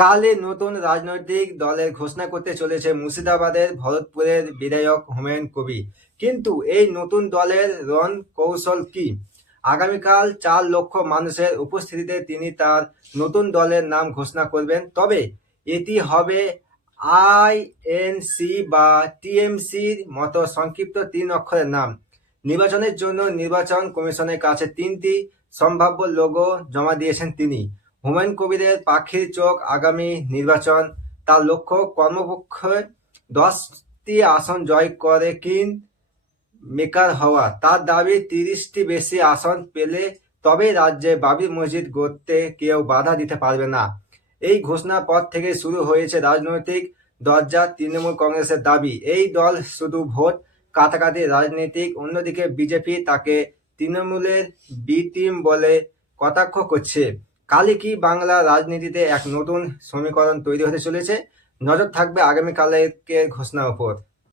কালই নতুন রাজনৈতিক দলের ঘোষণা করতে চলেছে মুর্শিদাবাদের ভরতপুরের বিধায়ক হুমায়ুন কবির। কিন্তু এই নতুন দলের রণ কৌশল কি? আগামীকাল 4 লক্ষ মানুষের উপস্থিতিতে তিনি তার নতুন দলের নাম ঘোষণা করবেন। তবে এটি হবে আইএনসি বা টিএমসির মতো সংক্ষিপ্ত 3 অক্ষরের নাম। নির্বাচনের জন্য নির্বাচন কমিশনের কাছে 3টি সম্ভাব্য লোগো জমা দিয়েছেন তিনি। হুমায়ুন কবিরের পাখির চোখ আগামী নির্বাচন, তার লক্ষ্য কমপক্ষে 10টি আসন জয় করে কিং মেকার হওয়া। তার দাবি 30টি বেশি আসন পেলে তবেই রাজ্যে বাবরি মসজিদ গড়তে কেউ বাধা দিতে পারবে না। এই ঘোষণার পর থেকে শুরু হয়েছে রাজনৈতিক দরজা। তৃণমূল কংগ্রেসের দাবি এই দল শুধু ভোট কাটাকাটি রাজনীতিক। অন্যদিকে বিজেপি তাকে তৃণমূলের বি টিম বলে কটাক্ষ করছে। কালই কি বাংলা রাজনীতিতে এক নতুন সমীকরণ তৈরি হতে চলেছে? নজর থাকবে আগামীকালের ঘোষণার উপর।